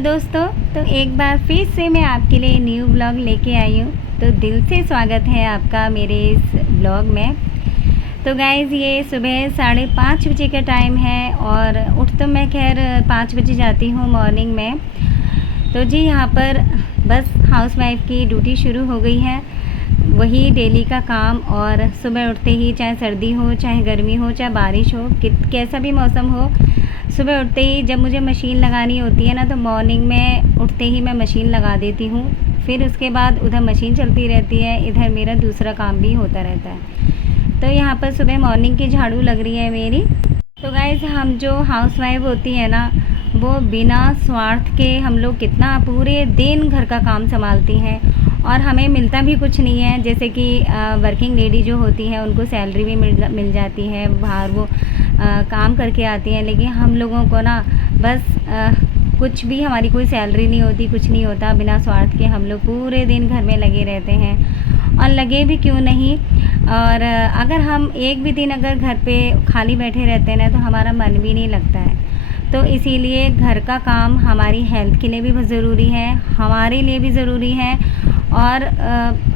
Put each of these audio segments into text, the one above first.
दोस्तों, तो एक बार फिर से मैं आपके लिए न्यू ब्लॉग लेके आई हूँ। तो दिल से स्वागत है आपका मेरे इस ब्लॉग में। तो गाइज़, ये सुबह 5:30 बजे का टाइम है और उठ तो मैं खैर 5 बजे जाती हूँ मॉर्निंग में। तो जी यहाँ पर बस हाउसवाइफ की ड्यूटी शुरू हो गई है, वही डेली का काम। और सुबह उठते ही, चाहे सर्दी हो, चाहे गर्मी हो, चाहे बारिश हो, कैसा भी मौसम हो, सुबह उठते ही जब मुझे मशीन लगानी होती है ना, तो मॉर्निंग में उठते ही मैं मशीन लगा देती हूँ। फिर उसके बाद उधर मशीन चलती रहती है, इधर मेरा दूसरा काम भी होता रहता है। तो यहाँ पर सुबह मॉर्निंग की झाड़ू लग रही है मेरी। तो गाइज़, हम जो हाउसवाइफ होती है ना, वो बिना स्वार्थ के हम लोग कितना पूरे दिन घर का काम संभालती हैं और हमें मिलता भी कुछ नहीं है। जैसे कि वर्किंग लेडी जो होती हैं उनको सैलरी भी मिल जाती है, बाहर वो काम करके आती हैं। लेकिन हम लोगों को ना बस कुछ भी, हमारी कोई सैलरी नहीं होती, कुछ नहीं होता। बिना स्वार्थ के हम लोग पूरे दिन घर में लगे रहते हैं, और लगे भी क्यों नहीं। और अगर हम एक भी दिन अगर घर पे खाली बैठे रहते हैं ना, तो हमारा मन भी नहीं लगता है। तो इसीलिए घर का काम हमारी हेल्थ के लिए भी बहुत ज़रूरी है, हमारे लिए भी ज़रूरी है। और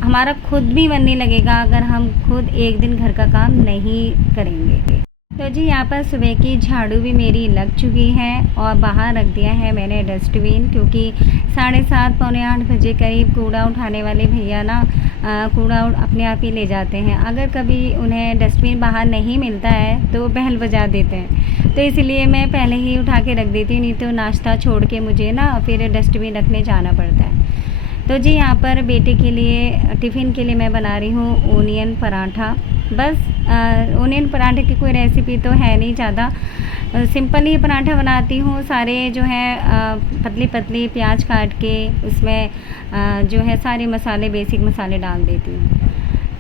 हमारा खुद भी मन नहीं लगेगा अगर हम खुद एक दिन घर का काम नहीं करेंगे। तो जी यहाँ पर सुबह की झाड़ू भी मेरी लग चुकी है और बाहर रख दिया है मैंने डस्टबिन, क्योंकि 7:30 पौने 8 बजे करीब कूड़ा उठाने वाले भैया ना कूड़ा अपने आप ही ले जाते हैं। अगर कभी उन्हें डस्टबिन बाहर नहीं मिलता है तो बेल बजा देते हैं। तो इसलिए मैं पहले ही उठा के रख देती हूँ, नहीं तो नाश्ता छोड़ के मुझे ना फिर डस्टबिन रखने जाना पड़ता है। तो जी यहाँ पर बेटे के लिए टिफ़िन के लिए मैं बना रही हूँ ओनियन पराठा। बस ओनियन पराठे की कोई रेसिपी तो है नहीं ज़्यादा, सिंपल ही पराठा बनाती हूँ। सारे जो है पतली पतली प्याज काट के उसमें जो है सारे मसाले, बेसिक मसाले डाल देती हूँ।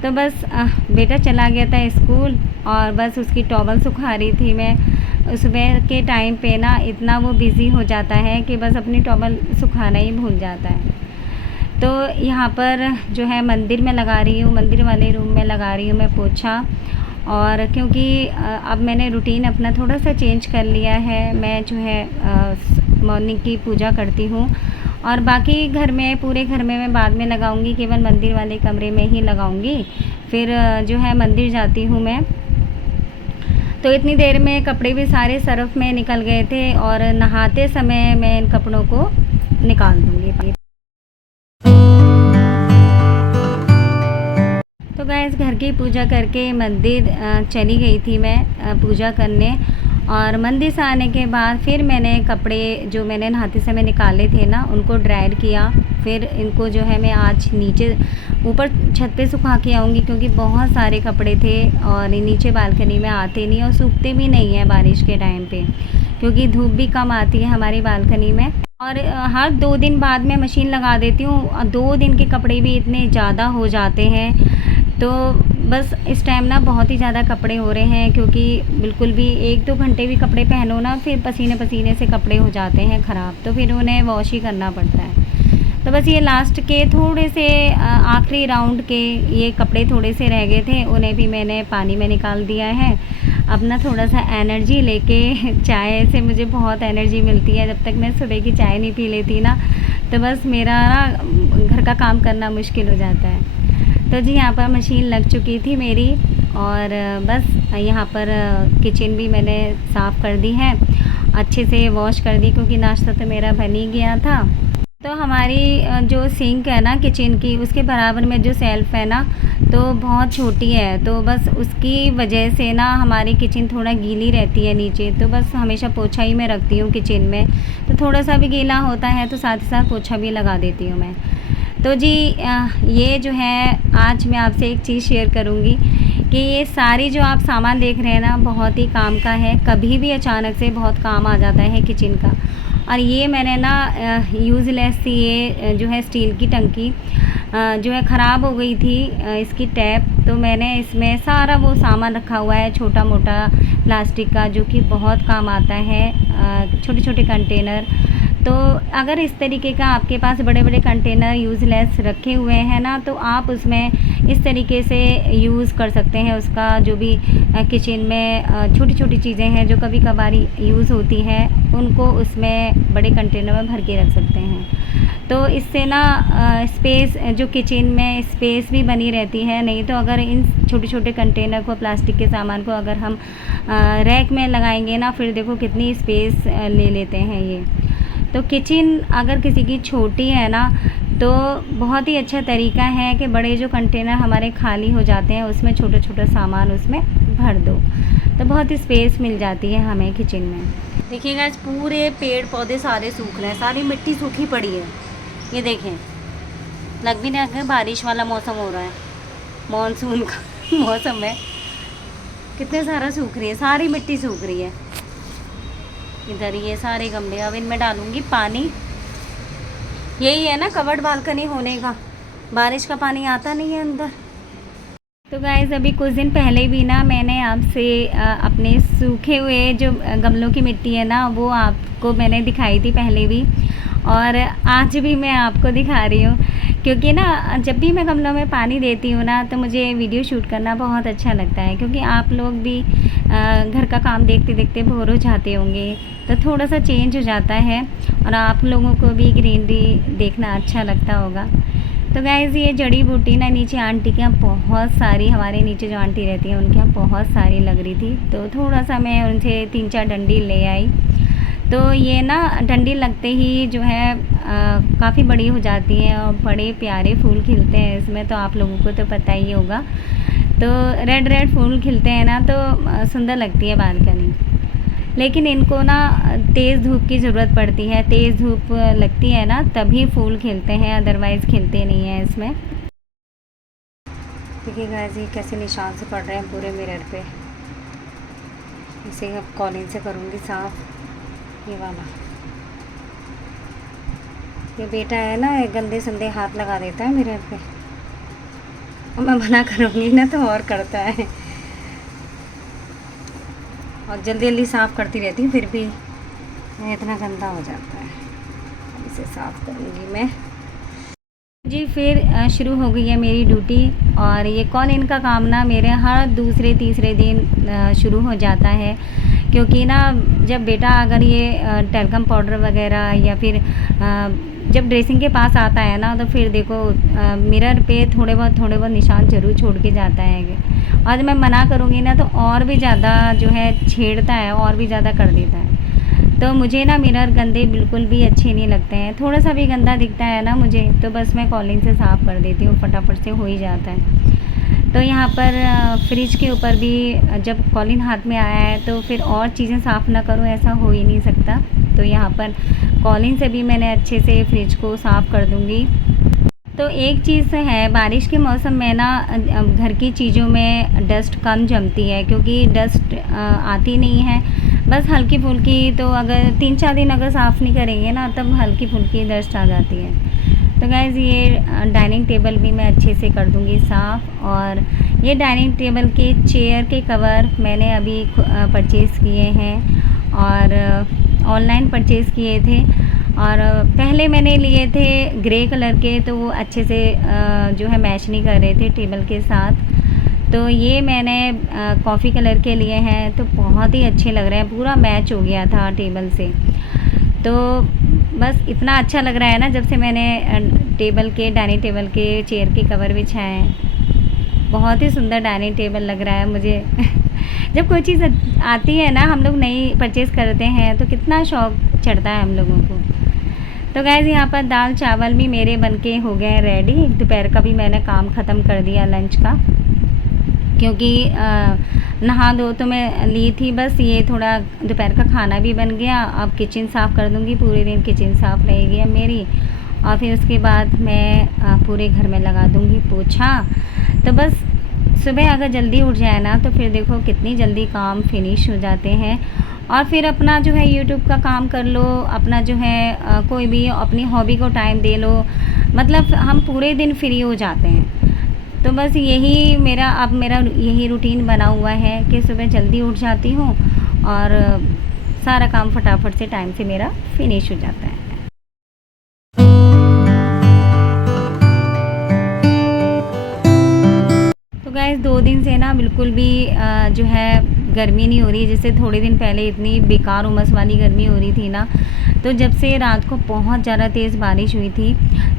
तो बस बेटा चला गया था स्कूल और बस उसकी टॉवल सुखा रही थी मैं। सुबह के टाइम पे ना इतना वो बिज़ी हो जाता है कि बस अपनी टॉवल सुखाना ही भूल जाता है। तो यहाँ पर जो है मंदिर में लगा रही हूँ, मंदिर वाले रूम में लगा रही हूँ मैं पोछा। और क्योंकि अब मैंने रूटीन अपना थोड़ा सा चेंज कर लिया है। मैं जो है मॉर्निंग की पूजा करती हूँ और बाकी घर में, पूरे घर में मैं बाद में लगाऊंगी, केवल मंदिर वाले कमरे में ही लगाऊंगी। फिर जो है मंदिर जाती हूँ मैं। तो इतनी देर में कपड़े भी सारे सर्फ में निकल गए थे और नहाते समय मैं इन कपड़ों को निकाल दूँगी। तो गाइस, घर की पूजा करके मंदिर चली गई थी मैं पूजा करने। और मंदिर से आने के बाद फिर मैंने कपड़े जो मैंने नहाते समय निकाले थे ना, उनको ड्राइड किया। फिर इनको जो है मैं आज नीचे ऊपर छत पे सुखा के आऊँगी, क्योंकि बहुत सारे कपड़े थे और नीचे बालकनी में आते नहीं और सूखते भी नहीं हैं बारिश के टाइम पे, क्योंकि धूप भी कम आती है हमारी बालकनी में। और हर 2 दिन बाद मैं मशीन लगा देती हूँ और 2 दिन के कपड़े भी इतने ज़्यादा हो जाते हैं। तो बस इस टाइम ना बहुत ही ज़्यादा कपड़े हो रहे हैं, क्योंकि बिल्कुल भी 1-2 घंटे भी कपड़े पहनो ना, फिर पसीने पसीने से कपड़े हो जाते हैं ख़राब, तो फिर उन्हें वॉश ही करना पड़ता है। तो बस ये लास्ट के थोड़े से आखिरी राउंड के ये कपड़े थोड़े से रह गए थे, उन्हें भी मैंने पानी में निकाल दिया है। अपना थोड़ा सा एनर्जी लेके, चाय से मुझे बहुत एनर्जी मिलती है। जब तक मैं सुबह की चाय नहीं पी लेती ना, तो बस मेरा ना घर का काम करना मुश्किल हो जाता है। तो जी यहाँ पर मशीन लग चुकी थी मेरी और बस यहाँ पर किचन भी मैंने साफ़ कर दी है, अच्छे से वॉश कर दी, क्योंकि नाश्ता तो मेरा बन ही गया था। तो हमारी जो सिंक है ना किचन की, उसके बराबर में जो सेल्फ़ है ना, तो बहुत छोटी है। तो बस उसकी वजह से ना हमारी किचन थोड़ा गीली रहती है नीचे। तो बस हमेशा पोछा ही मैं रखती हूँ किचन में, तो थोड़ा सा भी गीला होता है तो साथ ही साथ पोछा भी लगा देती हूँ मैं। तो जी ये जो है, आज मैं आपसे एक चीज़ शेयर करूँगी कि ये सारी जो आप सामान देख रहे हैं ना, बहुत ही काम का है। कभी भी अचानक से बहुत काम आ जाता है किचन का। और ये मैंने ना यूज़लेस थी, ये जो है स्टील की टंकी जो है ख़राब हो गई थी, इसकी टैप। तो मैंने इसमें सारा वो सामान रखा हुआ है, छोटा मोटा प्लास्टिक का, जो कि बहुत काम आता है, छोटे छोटे कंटेनर। तो अगर इस तरीके का आपके पास बड़े बड़े कंटेनर यूज़लेस रखे हुए हैं ना, तो आप उसमें इस तरीके से यूज़ कर सकते हैं उसका। जो भी किचन में छोटी छोटी चीज़ें हैं जो कभी कभार यूज़ होती हैं, उनको उसमें बड़े कंटेनर में भर के रख सकते हैं। तो इससे ना स्पेस, जो किचन में स्पेस भी बनी रहती है। नहीं तो अगर इन छोटे छोटे कंटेनर को, प्लास्टिक के सामान को अगर हम रैक में लगाएंगे ना, फिर देखो कितनी स्पेस ले लेते हैं ये। तो किचन अगर किसी की छोटी है ना, तो बहुत ही अच्छा तरीका है कि बड़े जो कंटेनर हमारे खाली हो जाते हैं उसमें छोटा छोटा सामान उसमें भर दो, तो बहुत ही स्पेस मिल जाती है हमें किचन में। देखिएगा आज पूरे पेड़ पौधे सारे सूख रहे हैं, सारी मिट्टी सूखी पड़ी है। ये देखें, लग भी नहीं रहा बारिश वाला मौसम हो रहा है, मानसून का मौसम है। कितने सारा सूख रही है, सारी मिट्टी सूख रही है। इधर ये सारे गमले, अब इनमें डालूंगी पानी। यही है ना कवर्ड बालकनी होने का, बारिश का पानी आता नहीं है अंदर। तो गाइस अभी कुछ दिन पहले भी ना मैंने आपसे अपने सूखे हुए जो गमलों की मिट्टी है ना, वो आपको मैंने दिखाई थी पहले भी, और आज भी मैं आपको दिखा रही हूँ। क्योंकि ना जब भी मैं गमलों में पानी देती हूँ ना, तो मुझे वीडियो शूट करना बहुत अच्छा लगता है। क्योंकि आप लोग भी घर का काम देखते देखते बोर हो जाते होंगे, तो थोड़ा सा चेंज हो जाता है और आप लोगों को भी ग्रीनरी देखना अच्छा लगता होगा। तो गाइज़ ये जड़ी बूटी ना नीचे आंटी के यहाँ बहुत सारी, हमारे नीचे जो आंटी रहती हैं उनके यहाँ बहुत सारी लग रही थी, तो थोड़ा सा मैं उनसे 3-4 डंडी ले आई। तो ये ना डंडी लगते ही जो है काफ़ी बड़ी हो जाती हैं और बड़े प्यारे फूल खिलते हैं इसमें, तो आप लोगों को तो पता ही होगा। तो रेड रेड फूल खिलते हैं ना, तो सुंदर लगती है बालकनी। लेकिन इनको ना तेज़ धूप की ज़रूरत पड़ती है, तेज़ धूप लगती है ना तभी फूल खिलते हैं, अदरवाइज़ खिलते नहीं हैं इसमें। देखिए गाइस ये कैसे निशान से पड़ रहे हैं पूरे मिरर पे। इसे अब कॉलिन से करूँगी साफ़, ये वाला। ये बेटा है ना, गंदे संदे हाथ लगा देता है मिरर पे, और मैं मना करूँगी ना तो और करता है, और जल्दी जल्दी साफ़ करती रहती हूँ फिर भी इतना गंदा हो जाता है। इसे साफ़ करूँगी मैं जी। फिर शुरू हो गई है मेरी ड्यूटी, और ये कॉलिन का काम ना मेरे हर दूसरे तीसरे दिन शुरू हो जाता है। क्योंकि ना जब बेटा अगर ये टैल्कम पाउडर वगैरह या फिर जब ड्रेसिंग के पास आता है ना, तो फिर देखो मिरर पे थोड़े बहुत निशान ज़रूर छोड़ के जाता है। और जब मैं मना करूँगी ना तो और भी ज़्यादा जो है छेड़ता है, और भी ज़्यादा कर देता है। तो मुझे ना मिरर गंदे बिल्कुल भी अच्छे नहीं लगते हैं। थोड़ा सा भी गंदा दिखता है ना मुझे, तो बस मैं कॉलिन से साफ़ कर देती हूँ, फटाफट से हो ही जाता है। तो यहाँ पर फ्रिज के ऊपर भी जब कॉलिन हाथ में आया है तो फिर और चीज़ें साफ़ ना करूँ, ऐसा हो ही नहीं सकता। तो यहाँ पर कॉलिन से भी मैंने अच्छे से फ्रिज को साफ़ कर दूँगी। तो एक चीज़ है, बारिश के मौसम में ना घर की चीज़ों में डस्ट कम जमती है, क्योंकि डस्ट आती नहीं है, बस हल्की फुल्की। तो अगर 3-4 दिन अगर साफ़ नहीं करेंगे ना, तब हल्की फुल्की डस्ट आ जाती है। तो गाइज़ ये डाइनिंग टेबल भी मैं अच्छे से कर दूँगी साफ़। और ये डाइनिंग टेबल के चेयर के कवर मैंने अभी परचेज़ किए हैं, और ऑनलाइन परचेज़ किए थे। और पहले मैंने लिए थे ग्रे कलर के, तो वो अच्छे से जो है मैच नहीं कर रहे थे टेबल के साथ। तो ये मैंने कॉफ़ी कलर के लिए हैं, तो बहुत ही अच्छे लग रहे हैं, पूरा मैच हो गया था टेबल से। तो बस इतना अच्छा लग रहा है ना जब से मैंने डाइनिंग टेबल के चेयर के कवर बिछाए हैं। बहुत ही सुंदर डाइनिंग टेबल लग रहा है मुझे। जब कोई चीज़ आती है ना, हम लोग नई परचेज़ करते हैं, तो कितना शौक़ चढ़ता है हम लोगों को। तो गाइज़ यहाँ पर दाल चावल भी मेरे बनके हो गए रेडी। दोपहर का भी मैंने काम ख़त्म कर दिया लंच का, क्योंकि नहा धो तो मैं ली थी, बस ये थोड़ा दोपहर का खाना भी बन गया। अब किचन साफ़ कर दूँगी, पूरे दिन किचन साफ़ रहेगी अब मेरी। और फिर उसके बाद मैं पूरे घर में लगा दूँगी पोछा। तो बस सुबह अगर जल्दी उठ जाए ना, तो फिर देखो कितनी जल्दी काम फिनिश हो जाते हैं। और फिर अपना जो है यूट्यूब का काम कर लो, अपना जो है कोई भी अपनी हॉबी को टाइम दे लो, मतलब हम पूरे दिन फ्री हो जाते हैं। तो बस यही मेरा यही रूटीन बना हुआ है कि सुबह जल्दी उठ जाती हूँ और सारा काम फटाफट से टाइम से मेरा फिनिश हो जाता है। गाइस 2 दिन से ना बिल्कुल भी जो है गर्मी नहीं हो रही। जैसे थोड़े दिन पहले इतनी बेकार उमस वाली गर्मी हो रही थी ना, तो जब से रात को बहुत ज़्यादा तेज़ बारिश हुई थी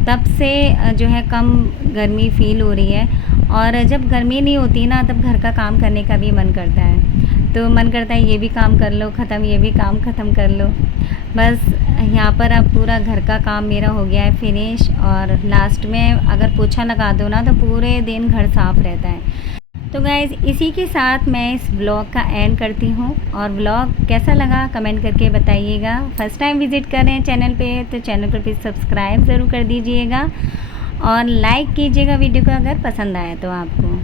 तब से जो है कम गर्मी फ़ील हो रही है। और जब गर्मी नहीं होती ना तब घर का काम करने का भी मन करता है, तो मन करता है ये भी काम कर लो ख़त्म, ये भी काम ख़त्म कर लो। बस यहाँ पर अब पूरा घर का काम मेरा हो गया है फिनिश, और लास्ट में अगर पोछा लगा दो ना तो पूरे दिन घर साफ़ रहता है। तो गाइज़ इसी के साथ मैं इस ब्लॉग का एंड करती हूँ, और ब्लॉग कैसा लगा कमेंट करके बताइएगा। फर्स्ट टाइम विज़िट कर रहे हैं चैनल पे तो चैनल को प्लीज़ सब्सक्राइब ज़रूर कर दीजिएगा, और लाइक कीजिएगा वीडियो को अगर पसंद आया तो आपको।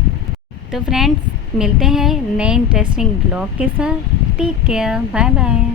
तो फ्रेंड्स मिलते हैं नए इंटरेस्टिंग ब्लॉग के साथ। Take care, bye bye.